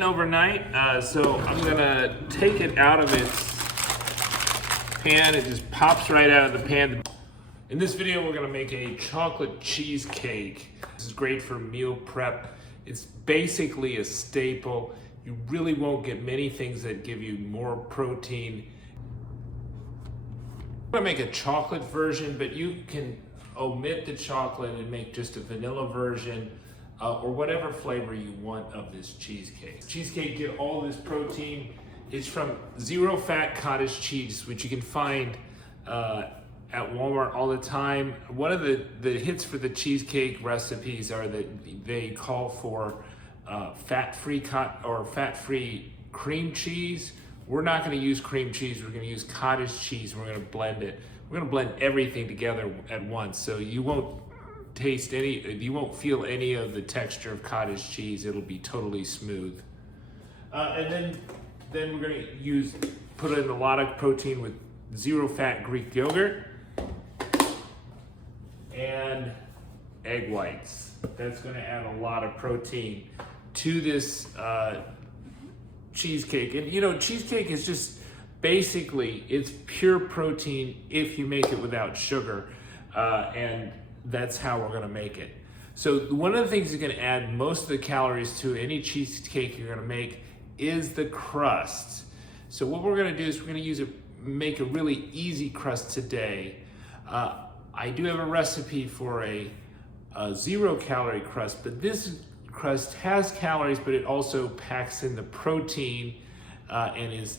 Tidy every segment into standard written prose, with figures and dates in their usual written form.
Overnight, so I'm gonna take it out of its pan. It just pops right out of the pan. In this video, we're gonna make a chocolate cheesecake. This is great for meal prep. It's basically a staple. You really won't get many things that give you more protein. I'm gonna make a chocolate version, but you can omit the chocolate and make just a vanilla version. Or whatever flavor you want of this cheesecake. Cheesecake, get all this protein. It's from zero fat cottage cheese, which you can find at Walmart all the time. One of the hits for the cheesecake recipes are that they call for fat-free cream cheese. We're not gonna use cream cheese, we're gonna use cottage cheese, and we're gonna blend it. We're gonna blend everything together at once, so you won't feel any of the texture of cottage cheese. It'll be totally smooth. And then we're gonna put in a lot of protein with zero fat Greek yogurt and egg whites. That's gonna add a lot of protein to this cheesecake. And you know, cheesecake is just basically, it's pure protein if you make it without sugar. And that's how we're gonna make it. So one of the things that's gonna add most of the calories to any cheesecake you're gonna make is the crust. So what we're gonna do is we're gonna make a really easy crust today. I do have a recipe for a 0-calorie crust, but this crust has calories, but it also packs in the protein and is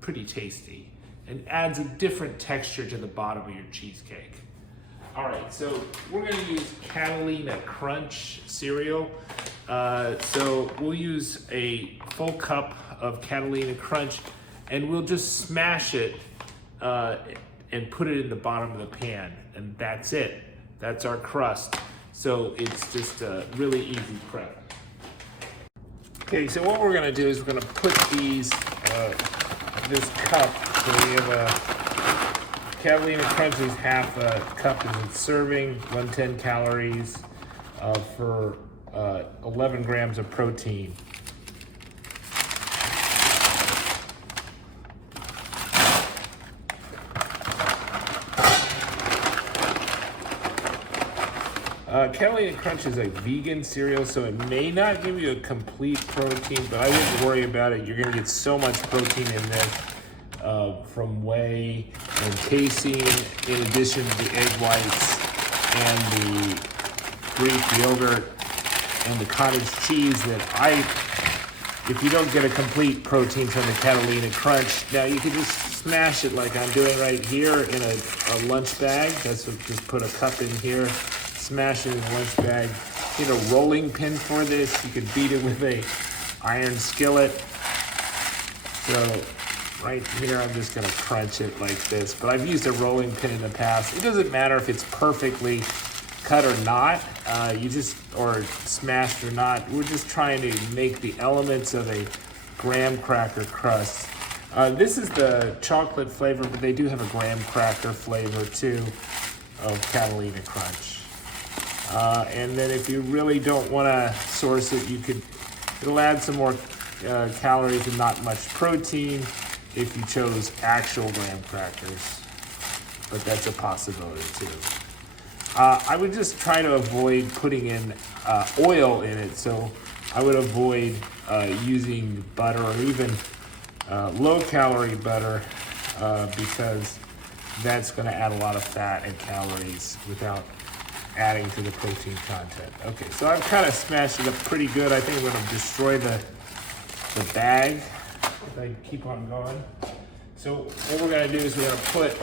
pretty tasty and adds a different texture to the bottom of your cheesecake. All right, so we're gonna use Catalina Crunch cereal. So we'll use a full cup of Catalina Crunch and we'll just smash it and put it in the bottom of the pan. And that's it, that's our crust. So it's just a really easy prep. Okay, so what we're gonna do is we're gonna put this cup, so we have a Catalina Crunch is half a cup is its serving, 110 calories for 11 grams of protein. Catalina Crunch is a vegan cereal, so it may not give you a complete protein, but I wouldn't worry about it. You're gonna get so much protein in this. From whey and casein, in addition to the egg whites and the Greek yogurt and the cottage cheese if you don't get a complete protein from the Catalina Crunch, now you can just smash it like I'm doing right here in a lunch bag. That's what, just put a cup in here, smash it in a lunch bag. Get a rolling pin for this. You could beat it with a iron skillet. So right here, I'm just gonna crunch it like this, but I've used a rolling pin in the past. It doesn't matter if it's perfectly cut or not, or smashed or not. We're just trying to make the elements of a graham cracker crust. This is the chocolate flavor, but they do have a graham cracker flavor too of Catalina Crunch. And then if you really don't wanna source it, it'll add some more calories and not much protein if you chose actual graham crackers, but that's a possibility too. I would just try to avoid putting in oil in it, so I would avoid using butter or even low-calorie butter because that's gonna add a lot of fat and calories without adding to the protein content. Okay, so I've kind of smashed it up pretty good. I think I'm gonna destroy the bag if I keep on going. So what we're gonna do is we're gonna put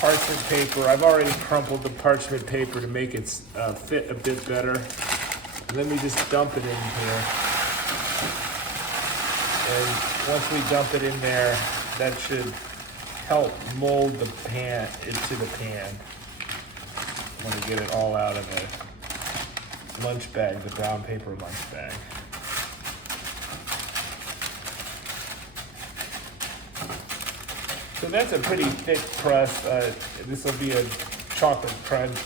parchment paper. I've already crumpled the parchment paper to make it fit a bit better. And then we just dump it in here. And once we dump it in there, that should help mold the pan into the pan. I'm gonna get it all out of the lunch bag, the brown paper lunch bag. So that's a pretty thick crust. This will be a chocolate crunch.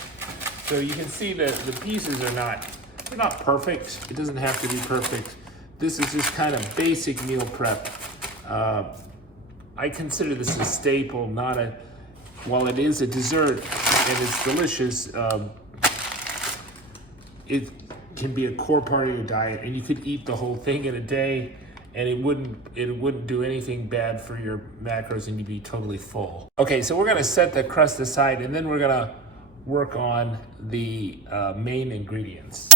So you can see that the pieces are not They're not perfect. It doesn't have to be perfect. This is just kind of basic meal prep. I consider this a staple, not a, while it is a dessert and it's delicious, it can be a core part of your diet, and you could eat the whole thing in a day and it wouldn't do anything bad for your macros and you'd be totally full. Okay, so we're gonna set the crust aside and then we're gonna work on the main ingredients.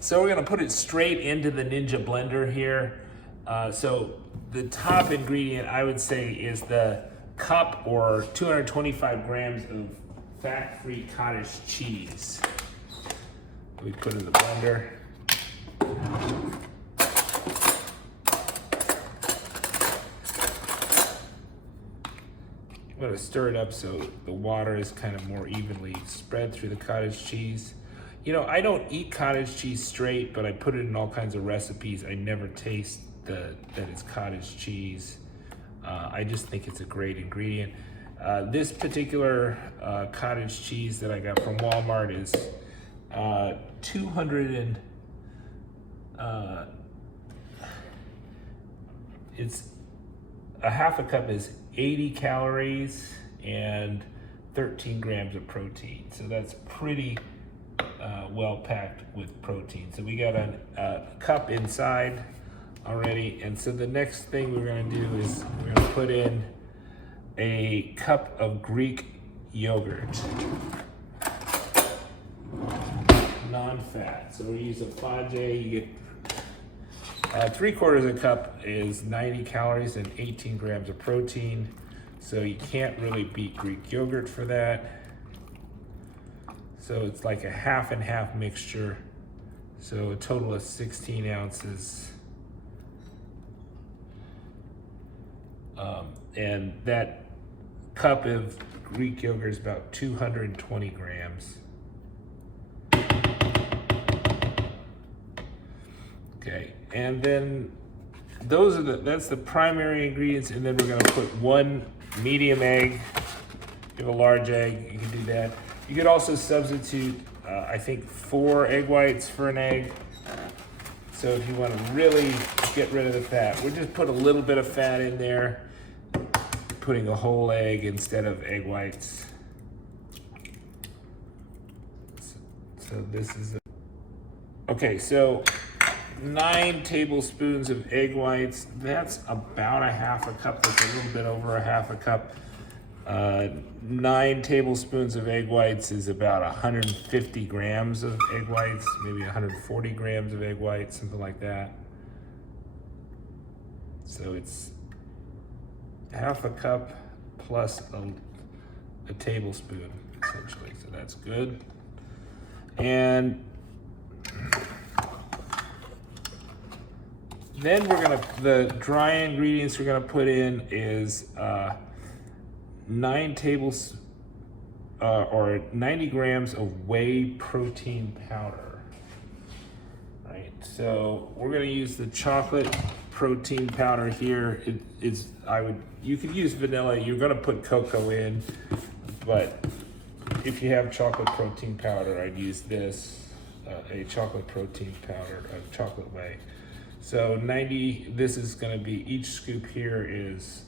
So we're gonna put it straight into the Ninja blender here. So the top ingredient I would say is the cup or 225 grams of fat-free cottage cheese. We put in the blender. I'm gonna stir it up so the water is kind of more evenly spread through the cottage cheese. You know, I don't eat cottage cheese straight, but I put it in all kinds of recipes. I never taste that it's cottage cheese. I just think it's a great ingredient. This particular cottage cheese that I got from Walmart is 200 and it's a half a cup is 80 calories and 13 grams of protein. So that's pretty well packed with protein. So we got a cup inside already. And so the next thing we're gonna do is we're gonna put in a cup of Greek yogurt, non-fat. So we use a Fage. You get 3/4 a cup is 90 calories and 18 grams of protein. So you can't really beat Greek yogurt for that. So it's like a half and half mixture. So a total of 16 ounces. And that cup of Greek yogurt is about 220 grams. Okay, and then that's the primary ingredients, and then we're gonna put one medium egg. If you have a large egg, you can do that. You could also substitute, I think 4 egg whites for an egg. So if you wanna really get rid of the fat, we'll just put a little bit of fat in there, putting a whole egg instead of egg whites. So this is okay, so 9 tablespoons of egg whites. That's about a half a cup. That's a little bit over a half a cup. 9 tablespoons of egg whites is about 150 grams of egg whites, maybe 140 grams of egg whites, something like that. So it's half a cup plus a tablespoon, essentially. So that's good. And then the dry ingredients we're gonna put in is 9 tablespoons or 90 grams of whey protein powder. Right, so we're gonna use the chocolate protein powder here. You could use vanilla. You're gonna put cocoa in, but if you have chocolate protein powder, I'd use this, a chocolate protein powder, a chocolate whey. So 90, this is gonna be, each scoop here is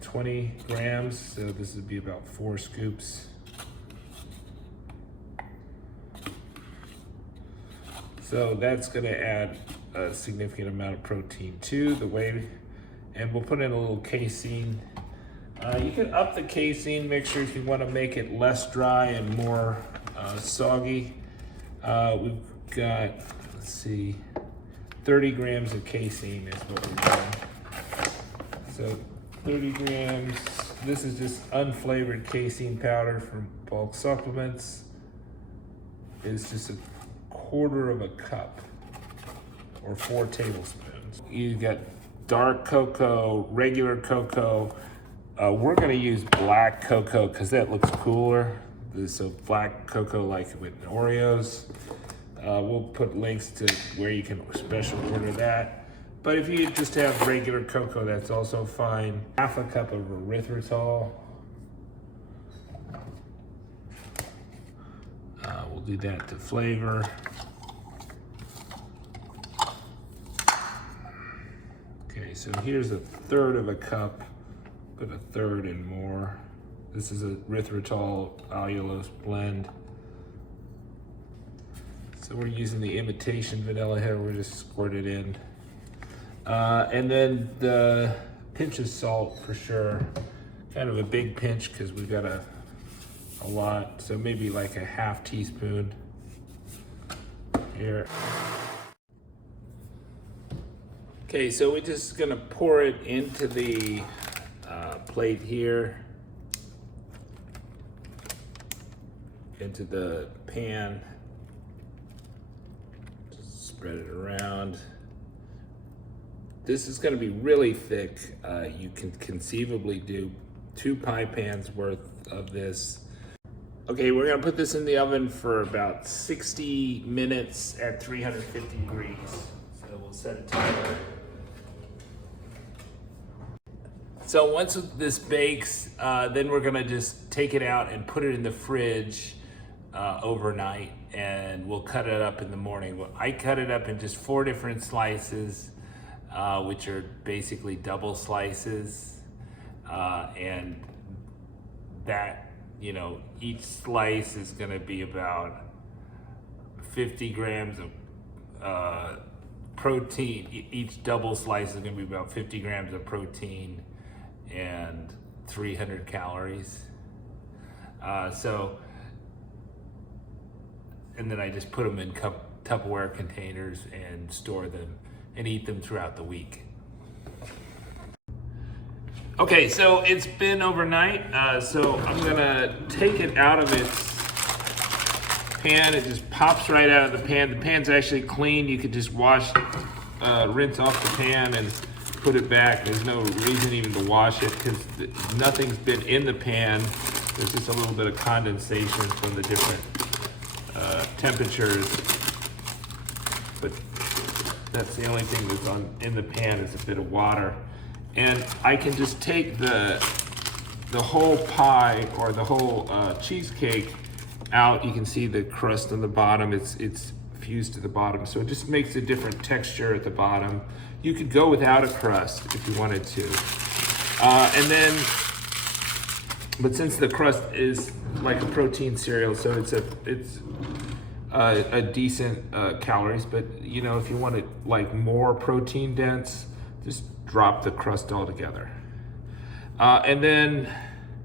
20 grams. So this would be about 4 scoops. So that's gonna add a significant amount of protein to the whey. And we'll put in a little casein. You can up the casein mixture if you wanna make it less dry and more soggy. We've got, let's see, 30 grams of casein is what we're doing. So 30 grams, this is just unflavored casein powder from bulk supplements. It's just 1/4 of a cup or 4 tablespoons. You got dark cocoa, regular cocoa. We're gonna use black cocoa because that looks cooler. So black cocoa like with Oreos. We'll put links to where you can special order that. But if you just have regular cocoa, that's also fine. Half a cup of eurithritol. We'll We'll do that to flavor. Okay, so here's 1/3 of a cup, put 1/3 and more. This is a erythritol allulose blend. So we're using the imitation vanilla here, we're just squirt it in. And then the pinch of salt for sure. Kind of a big pinch because we've got a lot, so maybe like a 1/2 teaspoon here. Okay, so we're just gonna pour it into the plate here, into the pan. Just spread it around. This is gonna be really thick. You can conceivably do 2 pie pans worth of this. Okay, we're gonna put this in the oven for about 60 minutes at 350 degrees. So we'll set a timer. So once this bakes, then we're gonna just take it out and put it in the fridge overnight, and we'll cut it up in the morning. I cut it up in just 4 different slices, which are basically double slices, and that, you know, each slice is gonna be about 50 grams of protein. Each double slice is gonna be about 50 grams of protein and 300 calories. And then I just put them in Tupperware containers and store them and eat them throughout the week. Okay, so it's been overnight, so I'm gonna take it out of its pan. It just pops right out of the pan. The pan's actually clean. You could just rinse off the pan and put it back. There's no reason even to wash it because nothing's been in the pan. There's just a little bit of condensation from the different temperatures. But that's the only thing that's in the pan is a bit of water. And I can just take the whole pie or the whole cheesecake out. You can see the crust on the bottom. It's fused to the bottom, so it just makes a different texture at the bottom. You could go without a crust if you wanted to. But since the crust is like a protein cereal, so it's a decent calories. But you know, if you want it like more protein dense, just drop the crust altogether. And then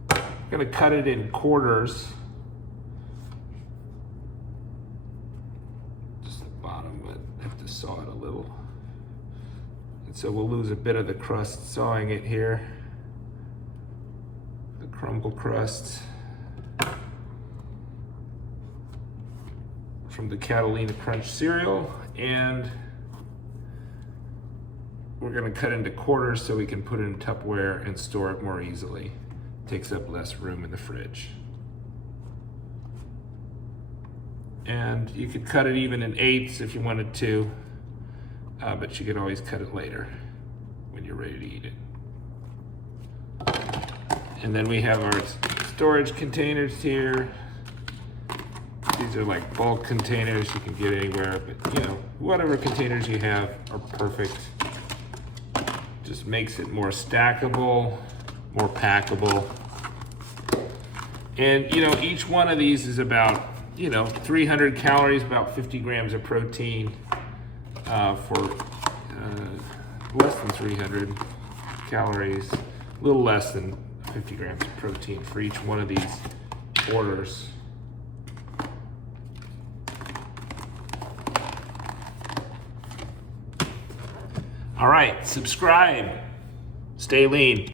I'm gonna cut it in quarters. Just the bottom, but I have to saw it a little. And so we'll lose a bit of the crust sawing it here. The crumble crust from the Catalina Crunch cereal. And we're gonna cut into quarters so we can put it in Tupperware and store it more easily. Takes up less room in the fridge. And you could cut it even in 8ths if you wanted to, but you could always cut it later when you're ready to eat it. And then we have our storage containers here. These are like bulk containers you can get anywhere, but you know, whatever containers you have are perfect. Just makes it more stackable, more packable. And you know, each one of these is about, you know, 300 calories, about 50 grams of protein for less than 300 calories, a little less than 50 grams of protein for each one of these orders. All right, subscribe, stay lean.